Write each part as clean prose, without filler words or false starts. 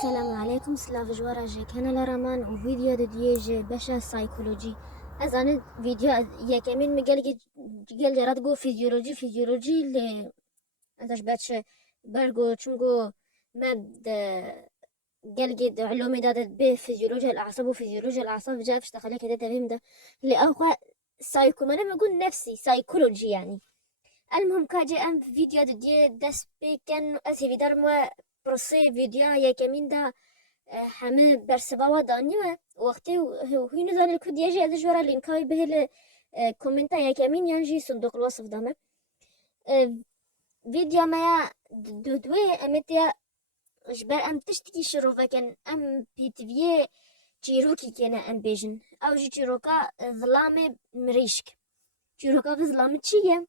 السلام عليكم سلاف جوارا جيك هنا لرمان وفيديو ديجي باشا سايكولوجي أنا فيديو يا كمين مقال جرات جو فيزيولوجي اللي أنتش باتش برجو تشمجو ماد قال جد علومي دادت بفيزيولوجيا الأعصاب وفيزيولوجيا الأعصاب جاء اشتغل كده تفهم ده اللي أخوة سايكو ما أنا بقول نفسي سايكولوجي يعني المهم كاجي ام فيديو دي داس بيكن اسي درمو بروسي فيديو يا كمين دا همه برسوا دانیوه وقتی هی نزانه کد یجی از جورا لینکای به ل کومنتا یا کمین یانجی صندوق الوصف دامه فيديو ما دودوي امتيا جبر ام تشتكي شروفا كان ام بيتفيه جيروكي كان ام بيجن او جي جيروكا ظلامي مريشك جيروكا في ظلامي تشيه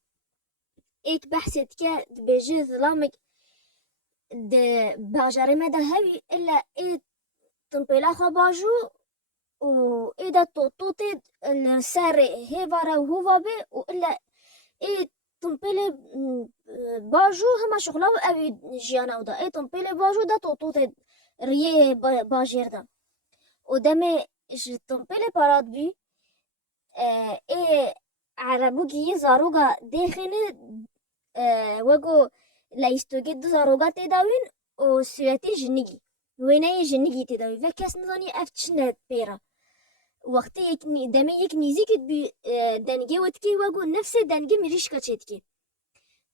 ايك بحثت كا بيجي ظلامك د باجاري مدى هاوي الا ايه تنبيلا خباجو وإذا توتوتي الساري هيفارا وهوفا بي وإلا إيه تنبيلي باجو هما شغلاو أوي جيانا ودا إيه تنبيلي باجو دا توتوتي ريه باجير دا ودامي تنبيلي باراد بي إيه عربوكي زاروغا ديخيني وگو لايستوغي دو زاروغا تداوين وسويتي جنيجي ويناي جنيجي تداوي فكاس نظاني أفتشنا بيرا وقتی دمی یک نیزی که بی دنگی وتکی وگو نفس دنگی میریش کچیدکی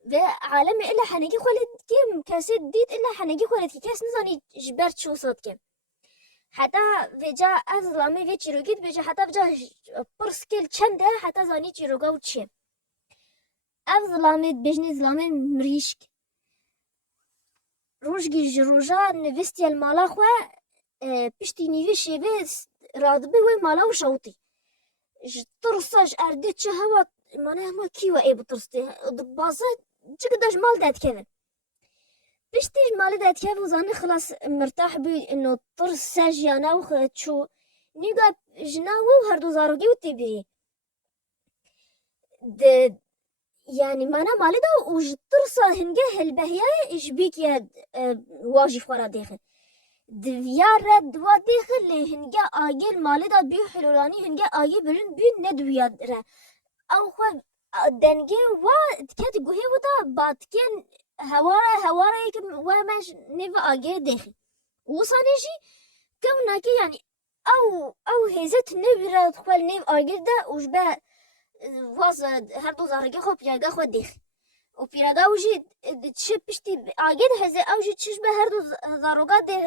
و عالم الا حنگی خالد کیم کسی دید الا حنگی خالد کی کس نزانی جبر چو صد کم حتی وجا از لامی و چیروگید وجا حتی وجا پرسکل چنده حتی زانی چیروگا و چیم از لامی بجنی زلامی مریشک روشگی جروجا نوستی المالا خو پشتی نیوی شیوه رادبی وی مالا و شوطی ترساج اردی چه هوا مانه ما کیوا ای بترستی بازه چقدرش مال داد كذا بشتيج مال داد كذا وزاني خلاص مرتاح بي انه ترساج يانا وخد شو نيجا جناوه وهردو زاروجي وتبري د يعني مانا مالي دا وج ترسا هنجه البهية ايش بيك يا واجي فورا داخل دفيار رد وداخل هنجا آجيل مالي دا بيو حلولاني هنجا آجي برن بيو ندويا را او خو دنگی و کت گوهی ودا بات کن هوارا یک و مش نیو آگه دخی وصانیجی کم ناکی يعني او هزت نیو را خال نیو آگه دا وش به واز هر دو زارگی خو پیاگا خو دخی و پیاگا وجی چه پشتی آگه ده هزه او جی چش به هر دو زاروگا ده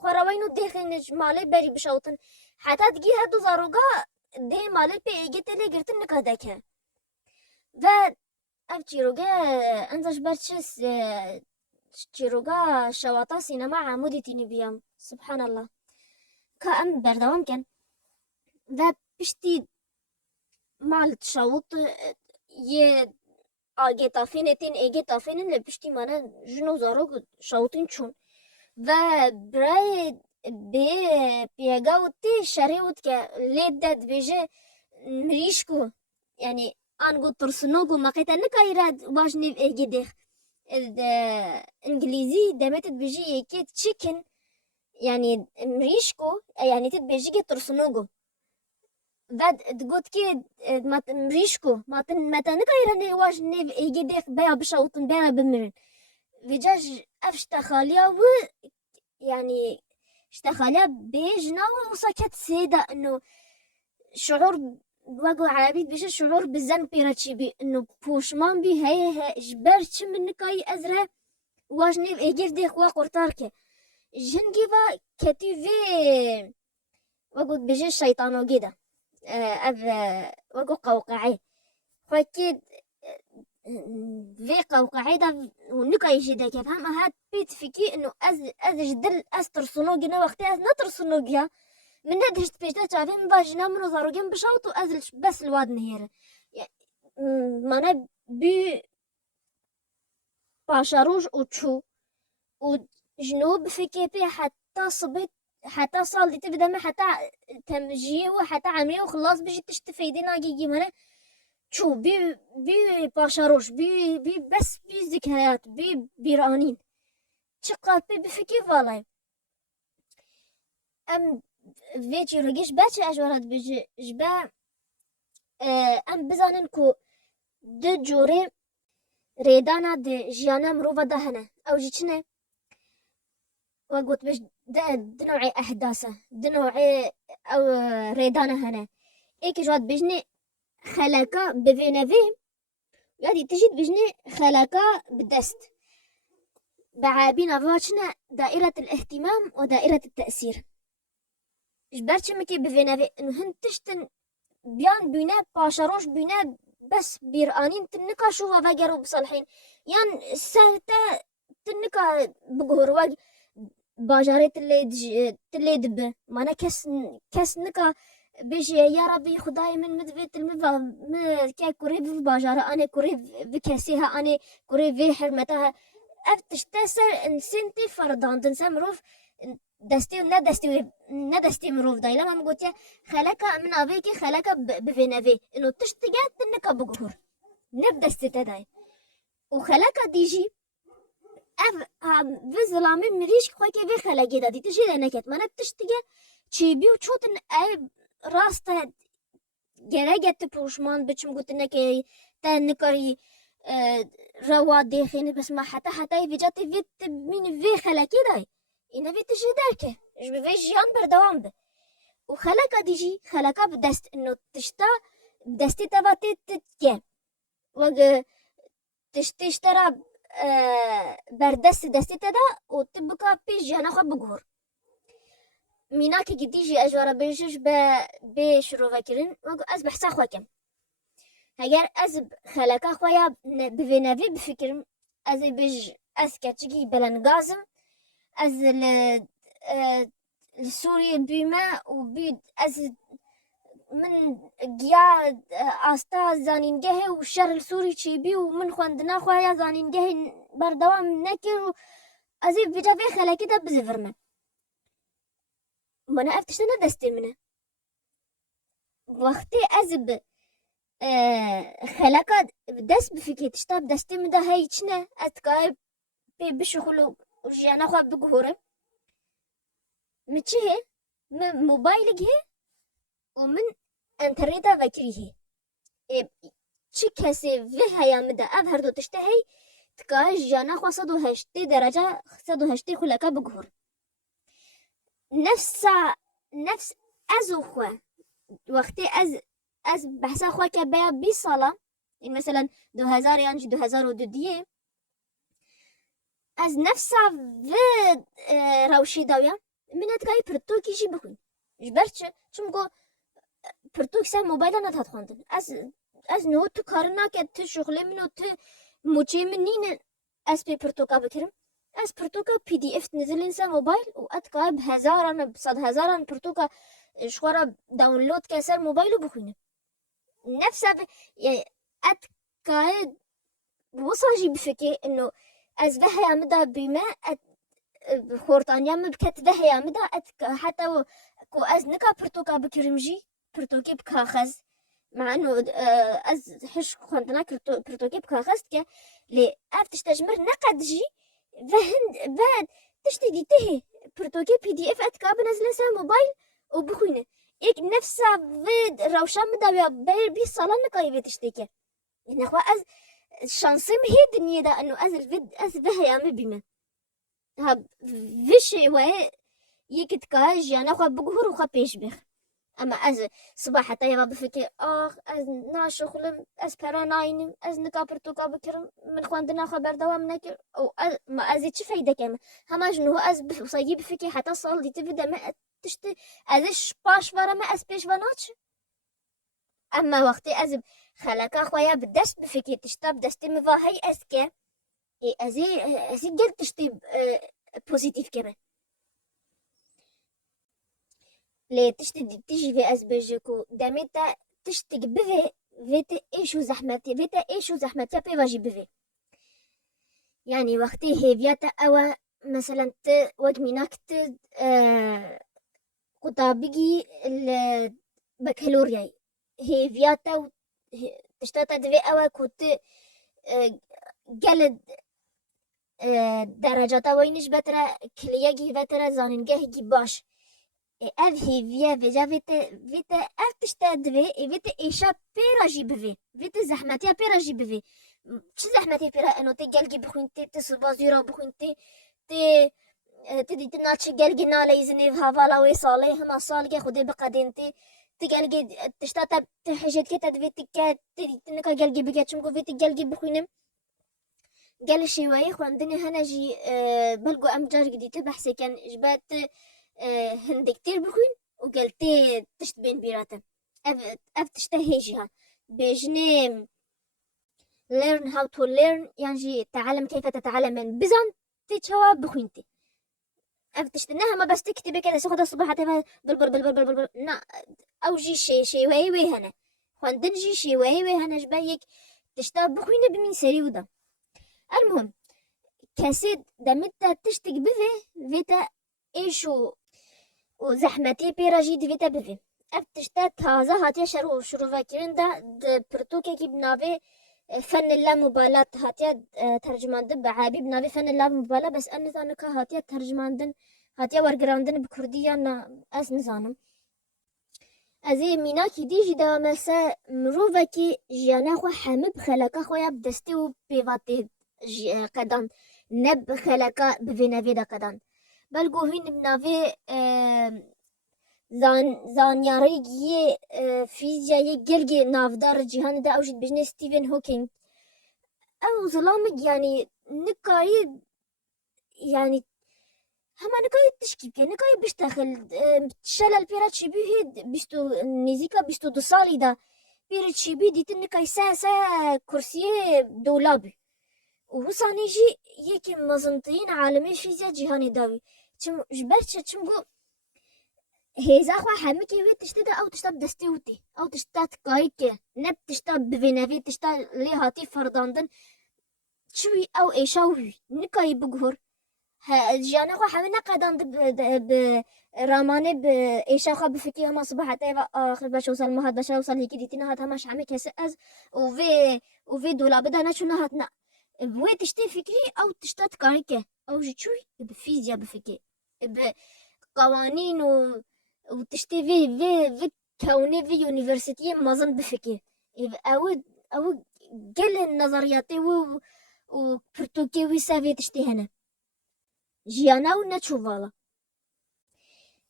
خوراوینو دخی نج مالی بری بشوتن حتی دگی هر دو زاروگا ده مالی پی ایگه تلی گرتن نکاده که و اف چیروگه انتش برچس چیروگه شواطا سینما عمودی تینی بیام سبحان الله که ام بردوام کن و پشتی مال تشاوط یه آگه تافین تین ایگه تافین لپشتی مانا جنو زارو شاوطین چون و برای به پیگاو تی شریوت که لید داد بیجه مریشکو يعني أنقول ترسنوجو ما قيت أنك أيراد واش نيف إيجيدخ إنجليزي دمتت بيجي كي تشيكن يعني مريشكو يعني تتبيجي ترسنوجو بعد تقول كي ما مريشكو ما تنك أيراد واش نيف إيجيدخ بيا بشوطن بيا بمرن فيجاج أفشتخاليا و يعني اشتخاليا بيجنا وصكت سيدا إنه شعور وگو عربیت بشه شعور بزن پیرچی بی انو پوشمان بی هی جبر چه منکای ازره واجنیو اگر دی خوا قرطار که جنگی و کتی وی وگو بشه شیطانو گیده اف وگو قوقعی خواهی في قوقعيدا ونكاي جدا كيف هم هاد بيت فيكي انه از جدل از ترسنوجنا وقتي از نترسنوجيا من ندهشت بيجدا تعرفين باجنا من زاروجين بشوطو ازل بس الواد نهير يعني مانا بي باشاروج وتشو وجنوب في كيبي حتى صبيت حتى صال دي تبدا ما حتى تمجيه وحتى عمليه وخلاص بيجي تشتفيدين ناقي مانا شو بي باشاروش بي بس بي ذكريات بي بيرانين شقات بي بفكي والله ام في چیروگیش بچه اجوارات بجه جبه ام بزانن کو دو جوره ریدانا ده جیانا مروفا ده هنه او جی چنه وقوت بش ده نوعي احداثه ده نوعي او ريدانا هنه ايك جواد بجني خلاكا بفينافي يعني تجد بجني خلاكا بدست بعابين فاشنا دائرة الاهتمام ودائرة التأثير جبرتش مكي بفينافي انه هن تشتن بيان بينا باشروش بينا بس بيرانين تنكا شوفا فاقروا بصالحين يان سهتا تنكا بقهر واق باجاري تلي دب مانا كس نكا بيجي يا ربي خداي من مدفيت المفا كي كوري في باجارة انا كوري في كاسيها انا كوري في حرمتها افتش تسر سنتي فردان تنسى مروف دستي ندستي مروف داي لما مقولت خلاك من افيكي خلاك بفينافي انه تشتغل تنك بقهر نبدستي تداي وخلاك ديجي في ظلامي مريش خوكي في خلاقي دادي تجي لنكت ما نبتشتغل چيبي وچوتن اي راستا گرگت پوشمان بچم قلت انك تنكري روا ديخيني بس ما حتى يفيجاتي فيت من في خلاكي داي إنه في تجي داركه إيش بفيش جان بردوام به وخلاكا ديجي خلاكا بدست إنه تشتا بدستي تباتي تتكي وق تشترى بردست دستي تدا وتبقى بيش جانا خو بقهر ميناكي قديجي أجوارا بيجيش بشرو فاكرين وق أز بحسا خواكم هجر أز خلاكا خويا بفينافي بفكرم أز بيج أز كاتشكي بلنغازم از لسوريا بيما وبيد از من جيا استا زانينجه وشر السوري تشيبي ومن خواندنا خوايا زانينجه بردوام نكر ازي بيجا في خلا كده بزفرنا ما انا افتش انا دستي منه وقتي ازب خلاك دست بفكي تشتاب دستي من ده هاي تشنا اتكاي بشغلو وجانا خوا بقهورم متشي من موبايلك هي ومن انترنتا فكريه چی کسی في هيا مدى أظهر دو تشتهي تكاش جانا خوا 180 درجة 180 خلقا بقهر نفس أزو خوا وقتي أز بحسا خوا كبايا بصالة يعني مثلا 2000 يانجي 2002 ديه از نفسا في روشي داويا من اتكاي برتو كيجي بخوين جبرتش چمكو برتو كسا موبايلا نتهد خواندن از نو تو كارنا كد تو شغلي منو تو موچي منين از بي برتوكا بكرم از برتوكا PDF تنزل سا موبايل و اتكاي بهزاران بصد هزاران برتوكا شخورا داونلود كسر موبايلو بخوينه نفسا يعني اتكاي بوصاجي بفكي انه از بهيا مدى بما خورتانيا مبكت بهيا مدى حتى كو از نكا برتوكا بكرمجي برتوكي بكاخز مع انه از حش خندنا برتوكي بكاخز كا لي افتش تجمر نقدجي فهند بعد تشتدي تهي برتوكي PDF اتكا بنزل سا موبايل وبخوينه ايك نفسها في روشان مدى بي صالة نقايبه تشتكي يعني اخوة از شانسي هي دنيا دا انه از الفيد از بهيا مبيمه ها فيشي وهي يكتكا جيانا خوا بقهر وخوا بيش بخ اما از صباح طيبة بفكر از ناشخلم از براناينم از نكا برتوكا بكرم من خواندنا خبر دوام نكر او ما ازي چه فايدة كامل هما جنو از بصيي بفكر حتى صال دي تبدا ما تشتي ازش باش ورا ما از بيش وناتش اما وقتی از خلاکا خویا بدست بفکر تشتاب دستی مفا هی اسکه ازی گل تشتی پوزیتیف کمه لی تشتی تیجی في از بجکو دمیتا تشتی بفه فيتا ايشو زحمتي بيواجي بفي يعني وقتي هي فياتا او مثلا وقميناك قطابقي البكالوريا هي فياتا تشتاتا دفي أوا كنت جلد درجاتا وينش بترا كلياجي بترا زاننجاهي باش ev hêviye veja vê te ev tişte divê vê te êşa pêra jî bivê vê te zehmetiya pêra jî bivê çi zehmetê pêra eno tê gelgî bixwîn tê sivazîra bixwîn tê dîtina çi gelgî naleyzînê hevala wê salê hema salgê xwedê biqedên tê gelgî tişta te hejêtkê te divê tike tê dîtinika gelgî bike çimku vê tê gelgî bixwînim gel şêweyê xwendinê hene jî belgo em carek dîtî behsêken ji ber tu hindek têr bixwîn û gel tê tişt bên bîra te ev tişte hê jî hat bêjinê learn how to learn yan jî tealem keyfe tetelemen yani bizan tê çawa bixwîn tê ev tiştî ne hema bes tê kitêbeke de xwe de sibeha tê bil na ew jî şêweyê wê hene xwendin jî şêweyê wê hene ji ber yek tişta bixwîne bimîn serî wî da المهم kesê demê te tiştek bivê vê te êş û zehmetê pêra jî divê te bivê ev tişte taze hatiye şirovekirin de di pirtûkekî bi navê fenê lamûbalat hatiye tercümandin bi hebî bi navê fenê lamûbalat bes em nizanim ka hatiye tercümandin hatiye wergirandin bi kurdî yan na ez nizanim ez ê mînakî dî jî de me ser mirovekî jiyana xwe hemû bi xeleka xwe ya bi destê û pêvatê qedan ne bi xeleka bi vê nevê de qedan belgo hîn bi navê zanyarîyê fîzyayê gelgê navdar cîhanê de ew jî dibêjne Stephen Hawking ew zilamek yanî nikayê yanî hema nikayê tişkî bike nikayê biştexil şelal pêra çîbû hê nêzîka 22 salî de pêrê çîbû dîtin nikayê se kursiyê dola bû وصاني جي يكي مزنطين عالمي فيزياء جهاني داوي ji ber çi çim got hêza xwe hemûkê wê tiştê de ew tişta bi destê wî tê ew tişta tikayî ke ne tişta bi vê nevê tişta lê hatî ferdandin çi wî ew êşa wî nikayî biguhur jiyana xwe hemû neqedan bi ramanê bi êşa xwe bifikî hema sibeha te axir beş sal me hat beş sal yekî dîtîne hat hema ji hemê kesî ez û vê dolabê de neçûne hat ne wê tiştê fikrî ew tişta tikarî ke ew ji çi wî bi fîzya bifike bi qawanîn û tiştê vê kewnê vê unîversîteyê mezin bifike ew gelên nezeriyatê wî û pirtûkê wî ser vê tiştê hene jiyana ew neçûvala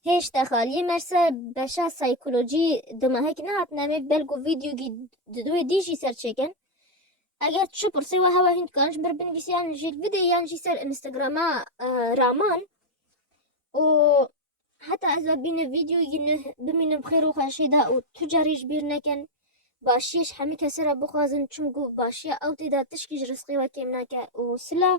hêj te xaliyê me ser beşa saykolojî di mehek nehatine em ê belgo vîdyokî di wê dî jî serçêkin eger çi pirsê we hewa hîn dikarin ji ber binivîsî yan ji vidê yan jî ser Instagrama raman û heta ez vebîne vîdyoyî bimînim xêr û xweşî de û tu carî ji bîr nekin başiyê ji hemû kesê re bixwazin çimku başiya ew tê de tişkî ji rizqê we kêm nake û silav.